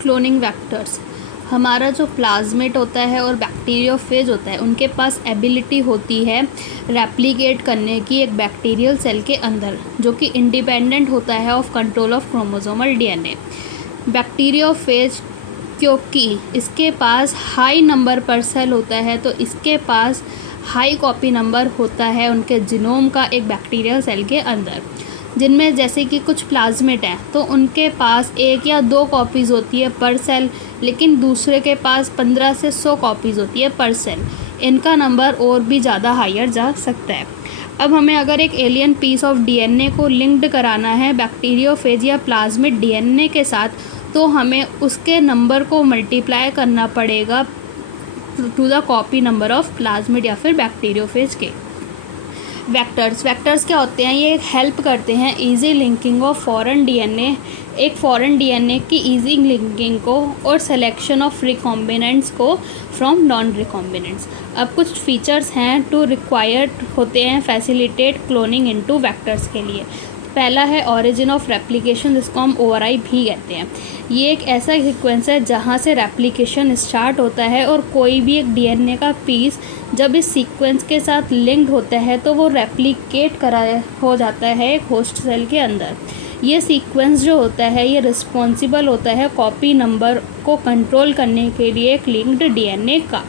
Cloning vectors. हमारा जो plasmid होता है और बैक्टीरियोफेज होता है, उनके पास एबिलिटी होती है रेप्लिकेट करने की एक बैक्टीरियल सेल के अंदर, जो कि इंडिपेंडेंट होता है of control of chromosomal DNA. Bacteriophage क्योंकि इसके पास हाई नंबर पर सेल होता है, तो इसके पास हाई कॉपी नंबर होता है उनके जीनोम का एक बैक्टीरियल सेल के अंदर, जिनमें जैसे कि कुछ प्लाज्मेट है तो उनके पास 1 या 2 कॉपीज़ होती है पर सेल, लेकिन दूसरे के पास 15 से 100 कॉपीज़ होती है पर सेल। इनका नंबर और भी ज़्यादा हायर जा सकता है। अब हमें अगर एक एलियन पीस ऑफ डीएनए को लिंक्ड कराना है बैक्टीरियोफेज या प्लाज्मिड डीएनए के साथ, तो हमें उसके नंबर को मल्टीप्लाई करना पड़ेगा to the copy number of plasmid या फिर बैक्टीरियोफेज के। वेक्टर्स क्या होते हैं? ये हेल्प करते हैं easy linking of foreign DNA, एक फॉरेन डीएनए की इजी लिंकिंग को और सिलेक्शन ऑफ रिकॉम्बिनेंट्स को फ्रॉम नॉन रिकॉम्बिनेंट्स। अब कुछ फीचर्स हैं टू रिक्वायर्ड होते हैं फैसिलिटेट क्लोनिंग इनटू वेक्टर्स के लिए। पहला है ओरिजिन ऑफ रेप्लिकेशन, जिसको हम ओआरआई भी कहते हैं। ये एक ऐसा सीक्वेंस है जहाँ से रेप्लिकेशन स्टार्ट होता है और कोई भी एक डीएनए का पीस जब इस सीक्वेंस के साथ लिंक्ड होता है तो वो रेप्लिकेट हो जाता है एक होस्ट सेल के अंदर। ये सीक्वेंस जो होता है ये रिस्पॉन्सिबल होता है कॉपी नंबर को कंट्रोल करने के लिए एक लिंक्ड डीएनए का।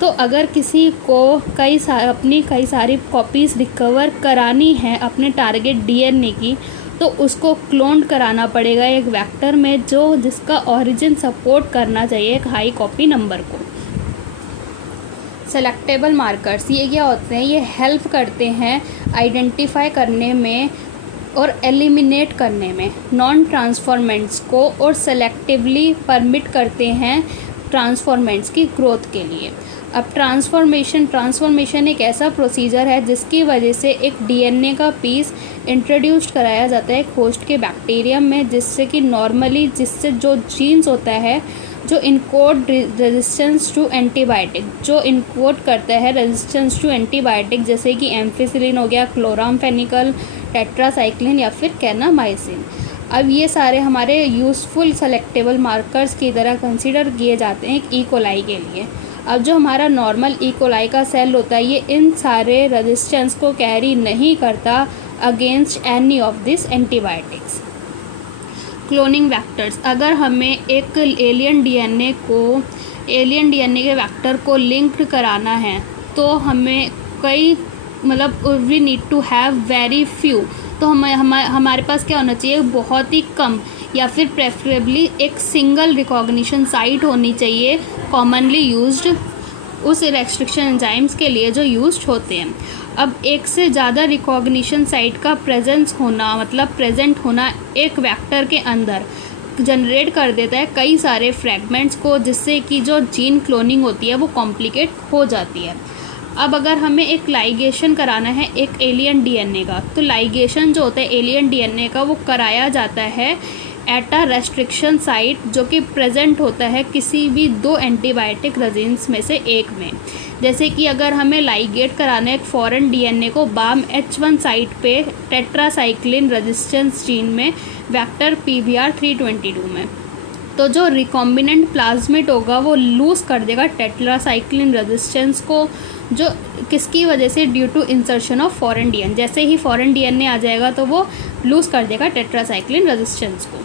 तो अगर किसी को अपनी कई सारी कॉपीज़ रिकवर करानी है अपने टारगेट डीएनए की, तो उसको क्लोन कराना पड़ेगा एक वेक्टर में जिसका ओरिजिन सपोर्ट करना चाहिए एक हाई कॉपी नंबर को। सेलेक्टेबल मार्कर्स ये क्या होते हैं? ये हेल्प करते हैं आइडेंटिफाई करने में और एलिमिनेट करने में नॉन ट्रांसफॉर्मेंट्स को, और सेलेक्टिवली परमिट करते हैं ट्रांसफॉर्मेंट्स की ग्रोथ के लिए। अब ट्रांसफॉर्मेशन एक ऐसा प्रोसीजर है जिसकी वजह से एक डीएनए का पीस इंट्रोड्यूस्ड कराया जाता है एक होस्ट के बैक्टीरियम में, जिससे जो जीन्स होता है जो इनकोड रेजिस्टेंस टू एंटीबायोटिक, जो इनकोड करता है रेजिस्टेंस टू एंटीबायोटिक, जैसे कि एम्फिसिलिन हो गया, क्लोरामफेनिकल, टेट्रासाइक्लिन या फिर कैनामाइसिन। अब ये सारे हमारे यूज़फुल सेलेक्टेबल मार्कर्स की तरह कंसीडर किए जाते हैं एक कोलाई के लिए। अब जो हमारा नॉर्मल कोलाई का सेल होता है ये इन सारे रेजिस्टेंस को कैरी नहीं करता against any of this antibiotics. Cloning vectors, अगर हमें एक एलियन डीएनए के वेक्टर को लिंक कराना है तो हमें we need to have very few. तो हमारे पास क्या होना चाहिए? बहुत ही कम या फिर प्रेफरेबली एक सिंगल रिकॉग्निशन साइट होनी चाहिए कॉमनली यूज्ड उस रेस्ट्रिक्शन एंजाइम्स के लिए जो यूज्ड होते हैं। अब एक से ज़्यादा रिकॉग्निशन साइट का प्रेजेंट होना एक वेक्टर के अंदर जनरेट कर देता है कई सारे फ्रैगमेंट्स को, जिससे कि जो जीन क्लोनिंग होती है वो कॉम्प्लिकेट हो जाती है। अब अगर हमें एक लाइगेशन कराना है एक एलियन डीएनए का, तो लाइगेशन जो होता है एलियन डीएनए का वो कराया जाता है एट अ रेस्ट्रिक्शन साइट जो कि प्रेजेंट होता है किसी भी 2 एंटीबायोटिक रेजिन्स में से एक में। जैसे कि अगर हमें लाइगेट कराना है एक फॉरेन डीएनए को बाम H1 साइट पे टेट्रासाइक्लिन रेजिस्टेंस जीन में वेक्टर PBR 322 में, तो जो रिकॉम्बिनेंट प्लाज्मिड होगा वो लूज़ कर देगा टेट्रासाइक्लिन रेजिस्टेंस को, जो किसकी वजह से? Due to insertion of foreign DNA. जैसे ही फॉरेन डीएनए आ जाएगा तो वो लूज़ कर देगा टेट्रासाइक्लिन रेजिस्टेंस को।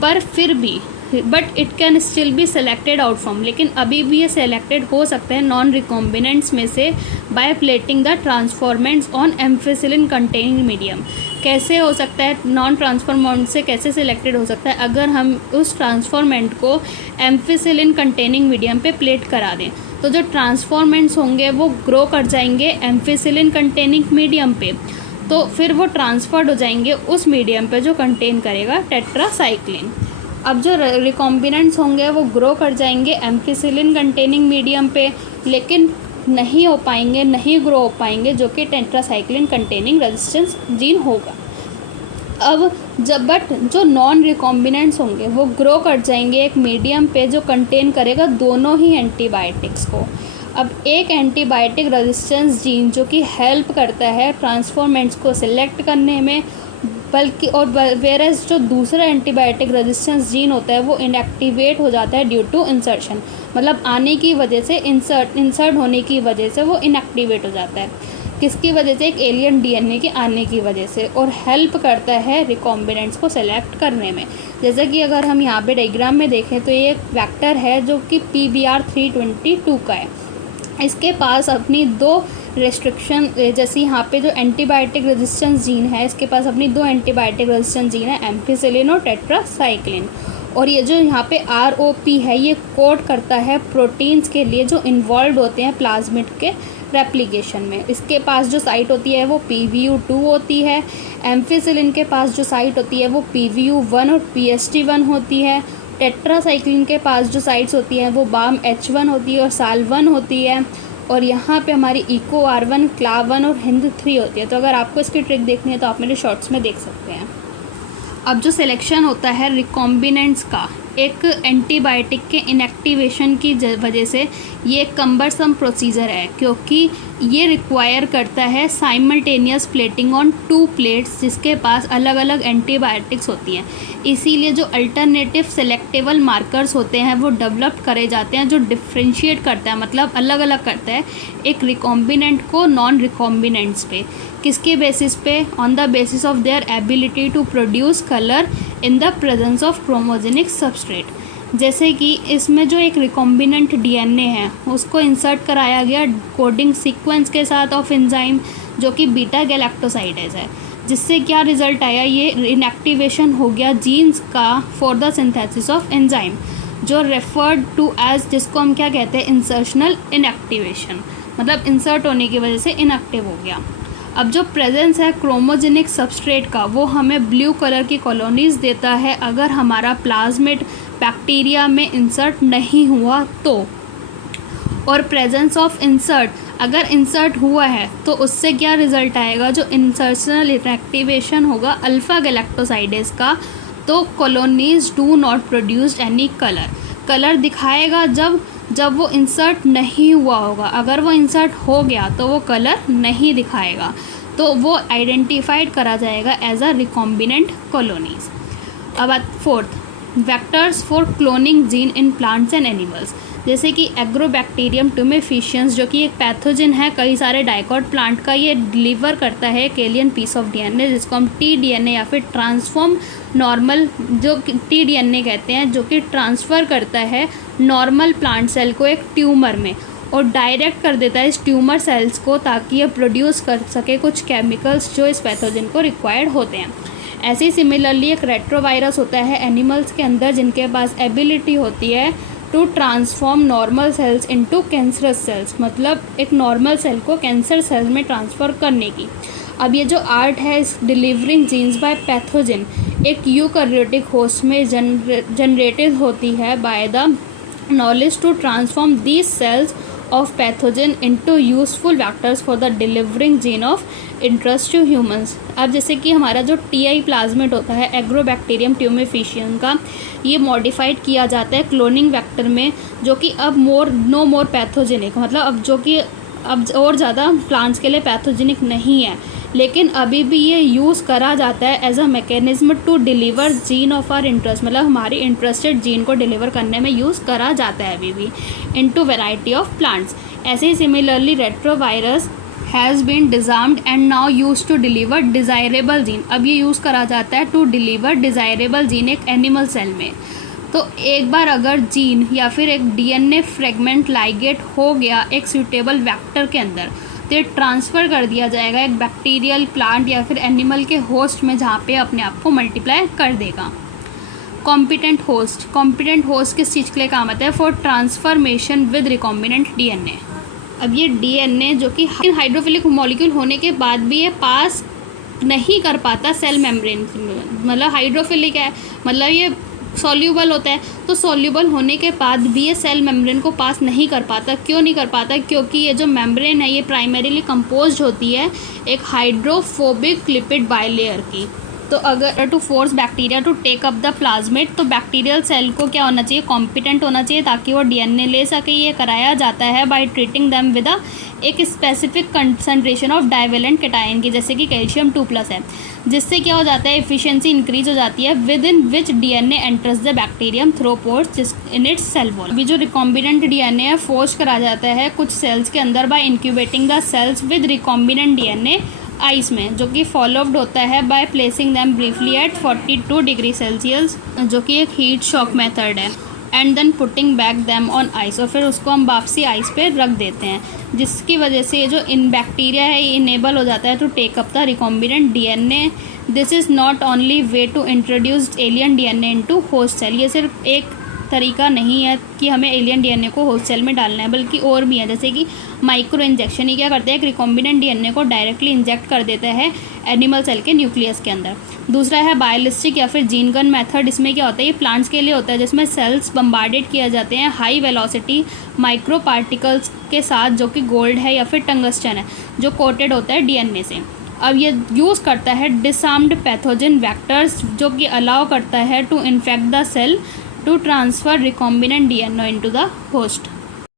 पर फिर भी but it can still be selected out from, लेकिन अभी भी ये सेलेक्टेड हो सकते हैं नॉन रिकॉम्बिनेंट्स में से by plating the transformants on ampicillin containing medium. कैसे हो सकता है? नॉन ट्रांसफॉर्मेंट से कैसे सिलेक्टेड हो सकता है? अगर हम उस ट्रांसफॉर्मेंट को एम्फिसिलिन कंटेनिंग मीडियम पे प्लेट करा दें, तो जो ट्रांसफॉर्मेंट्स होंगे वो ग्रो कर जाएंगे एम्फिसिलिन कंटेनिंग मीडियम पे, तो फिर वो ट्रांसफर्ड हो जाएंगे उस मीडियम पे जो कंटेन करेगा टेट्रासाइक्लिन। अब जो रिकॉम्बिनेंट्स होंगे वो ग्रो कर जाएंगे एम्फिसिलिन कंटेनिंग मीडियम पे, लेकिन नहीं ग्रो हो पाएंगे जो कि टेट्रासाइक्लिन कंटेनिंग रेजिस्टेंस जीन होगा। अब बट जो नॉन रिकॉम्बिनेंट्स होंगे वो ग्रो कर जाएंगे एक मीडियम पे जो कंटेन करेगा दोनों ही एंटीबायोटिक्स को। अब एक एंटीबायोटिक रेजिस्टेंस जीन जो कि हेल्प करता है ट्रांसफॉर्मेंट्स को सिलेक्ट करने में, बल्कि और वेरस जो दूसरा एंटीबायोटिक रेजिस्टेंस जीन होता है वो इनएक्टिवेट हो जाता है ड्यू टू इंसर्शन, मतलब आने की वजह से इंसर्ट होने की वजह से वो इनएक्टिवेट हो जाता है। किसकी वजह से? एक एलियन डीएनए के आने की वजह से, और हेल्प करता है रिकॉम्बिनेंट्स को सेलेक्ट करने में। जैसा कि अगर हम यहाँ पे डायग्राम में देखें तो ये एक वेक्टर है जो कि PBR322 का है। इसके पास अपनी 2 रेस्ट्रिक्शन, जैसे यहाँ पे जो एंटीबायोटिक रेजिस्टेंस जीन है इसके पास अपनी 2 एंटीबायोटिक रेजिस्टेंस जीन है, एम्फिसिलिन और टेट्रासाइक्लिन। और ये जो यहाँ पे ROP है ये कोड करता है प्रोटीन्स के लिए जो इन्वॉल्व होते हैं प्लाज्मिड के रेप्लिकेशन में। इसके पास जो साइट होती है वो PVU2 होती है। एम्फिसिलिन के पास जो साइट होती है वो PVU1 और PST1 होती है। टेट्रासाइक्लिन के पास जो साइट्स होती हैं वो BAM-H1 होती है और SAL1 होती है। और यहाँ पे हमारी EcoR1, CLAV1 और HIND3 होती है। तो अगर आपको इसकी ट्रिक देखनी है तो आप मेरे शॉर्ट्स में देख सकते हैं। अब जो सिलेक्शन होता है रिकॉम्बिनेंट्स का एक एंटीबायोटिक के इनएक्टिवेशन की वजह से ये एक कम्बरसम प्रोसीजर है, क्योंकि ये रिक्वायर करता है साइमल्टेनियस प्लेटिंग ऑन 2 प्लेट्स जिसके पास अलग अलग एंटीबायोटिक्स होती हैं। इसीलिए जो अल्टरनेटिव सेलेक्टेबल मार्कर्स होते हैं वो डेवलप करे जाते हैं जो डिफ्रेंशिएट करता है, मतलब अलग अलग करता है एक रिकॉम्बिनेंट को नॉन रिकॉम्बिनेंट्स पे। किसके बेसिस पे? On the basis of their ability to produce colour in the presence of chromogenic substrate. जैसे कि इसमें जो एक रिकॉम्बिनेंट डीएनए है उसको इंसर्ट कराया गया कोडिंग सीक्वेंस के साथ ऑफ एंजाइम जो कि बीटा गैलेक्टोसाइडेज है, जिससे क्या रिजल्ट आया? ये इनएक्टिवेशन हो गया जीन्स का for the synthesis of enzyme, जो रेफर्ड टू एज, जिसको हम क्या कहते हैं? इंसर्शनल इनएक्टिवेशन, मतलब इंसर्ट होने की वजह से इनएक्टिव हो गया। अब जो प्रेजेंस है क्रोमोजेनिक सबस्ट्रेट का वो हमें ब्लू कलर की कॉलोनीज देता है अगर हमारा प्लाज्मिड बैक्टीरिया में इंसर्ट नहीं हुआ तो। और प्रेजेंस ऑफ इंसर्ट, अगर इंसर्ट हुआ है तो उससे क्या रिजल्ट आएगा? जो इंसर्शनल इनएक्टिवेशन होगा अल्फा गैलेक्टोसाइडेज का, तो colonies do not produce any colour दिखाएगा जब वो इंसर्ट नहीं हुआ होगा। अगर वो इंसर्ट हो गया तो वो कलर नहीं दिखाएगा, तो वो आइडेंटिफाइड करा जाएगा एज अ रिकॉम्बिनेंट कॉलोनीज। अब 4th, vectors for cloning gene in plants and animals, जैसे कि एग्रोबैक्टीरियम ट्यूमेफिशियंस जो कि एक पैथोजन है कई सारे डाइकॉट प्लांट का। ये डिलीवर करता है एक एलियन पीस ऑफ डीएनए जिसको हम tDNA या फिर ट्रांसफॉर्म नॉर्मल, जो tDNA कहते हैं, जो कि ट्रांसफ़र करता है नॉर्मल प्लांट सेल को एक ट्यूमर में और डायरेक्ट कर देता है इस ट्यूमर सेल्स को, ताकि ये प्रोड्यूस कर सके कुछ केमिकल्स जो इस पैथोजन को रिक्वायर्ड होते हैं। ऐसे ही सिमिलरली एक रेट्रोवायरस होता है एनिमल्स के अंदर जिनके पास एबिलिटी होती है to transform normal cells into cancerous cells, मतलब एक नॉर्मल सेल को कैंसर सेल में ट्रांसफ़र करने की। अब ये जो आर्ट है इस डिलीवरिंग जीन्स बाय पैथोजन एक यूकैरियोटिक होस्ट में जनरेटेड होती है by the knowledge to transform these cells of pathogen into useful vectors for the delivering gene of interest to humans। अब जैसे कि हमारा जो TI प्लाज्मिड होता है एग्रोबैक्टीरियम ट्यूमेफिशियन का, ये मॉडिफाइड किया जाता है क्लोनिंग वेक्टर में, जो कि अब नो मोर पैथोजेनिक, मतलब अब जो कि अब और ज़्यादा प्लांट्स के लिए पैथोजेनिक नहीं है, लेकिन अभी भी ये यूज़ करा जाता है as a mechanism to deliver gene of our interest, मतलब हमारी इंटरेस्टेड जीन को डिलीवर करने में यूज़ करा जाता है अभी भी इनटू वैरायटी ऑफ प्लांट्स। ऐसे ही similarly retrovirus has been disarmed and now use to deliver desirable gene. अब ये यूज़ करा जाता है टू डिलीवर डिज़ायरेबल जीन एक एनिमल सेल में। तो एक बार अगर जीन या फिर एक DNA फ्रेगमेंट लाइगेट हो गया एक सूटेबल वेक्टर के अंदर, तो ये ट्रांसफ़र कर दिया जाएगा एक बैक्टीरियल, प्लांट या फिर एनिमल के होस्ट में, जहाँ पे अपने आप को मल्टीप्लाई कर देगा। कॉम्पिटेंट होस्ट किस चीज़ के लिए काम आता है? For transformation with recombinant DNA। अब ये DNA जो कि हाइड्रोफिलिक मॉलिक्यूल होने के बाद भी ये पास नहीं कर पाता सेल मेम्ब्रेन, मतलब हाइड्रोफिलिक है, मतलब ये सॉल्यूबल होता है, तो सॉल्यूबल होने के बाद भी ये सेल मेम्ब्रेन को पास नहीं कर पाता। क्यों नहीं कर पाता? क्योंकि ये जो मेम्ब्रेन है ये प्राइमरीली कंपोज्ड होती है एक हाइड्रोफोबिक लिपिड बाइलेयर की। तो अगर to force bacteria to take up the plasmid, तो बैक्टीरियल सेल को क्या होना चाहिए, कॉम्पिटेंट होना चाहिए ताकि वो डीएनए ले सके। ये कराया जाता है बाय ट्रीटिंग दैम विद एक specific concentration of divalent cation की, जैसे कि कैल्शियम 2+ है, जिससे क्या हो जाता है, एफिशिएंसी इंक्रीज हो जाती है within which DNA enters the bacterium through pores in its cell wall. अभी जो रिकॉम्बिनेंट डीएनए है फोर्स करा जाता है कुछ सेल्स के अंदर by incubating the cells with recombinant DNA ice में, जो कि फॉलोअप्ड होता है by placing them briefly at 42 degree Celsius, जो कि एक हीट शॉक मेथड है, and then putting back them on ice, और फिर उसको हम वापसी आइस पे रख देते हैं, जिसकी वजह से जो इन बैक्टीरिया है ये इनेबल हो जाता है to take up the recombinant DNA. This is not only way to introduce alien DNA into host cell. ये सिर्फ एक तरीका नहीं है कि हमें एलियन डीएनए को होस्ट सेल में डालना है, बल्कि और भी है, जैसे कि माइक्रो इंजेक्शन। ये क्या करते हैं, रिकॉम्बिनेंट डीएनए को डायरेक्टली इंजेक्ट कर देता है एनिमल सेल के न्यूक्लियस के अंदर। दूसरा है बायोलिस्टिक या फिर जीन गन मेथड। इसमें क्या होता है, ये प्लांट्स के लिए होता है, जिसमें सेल्स बम्बार्डेड किया जाते हैं हाई वेलोसिटी माइक्रो पार्टिकल्स के साथ, जो कि गोल्ड है या फिर टंगस्टन है, जो कोटेड होता है डीएनए से। अब ये यूज़ करता है डिसआर्म्ड पैथोजन वेक्टर्स, जो कि अलाउ करता है to infect the cell to transfer recombinant DNA into the host.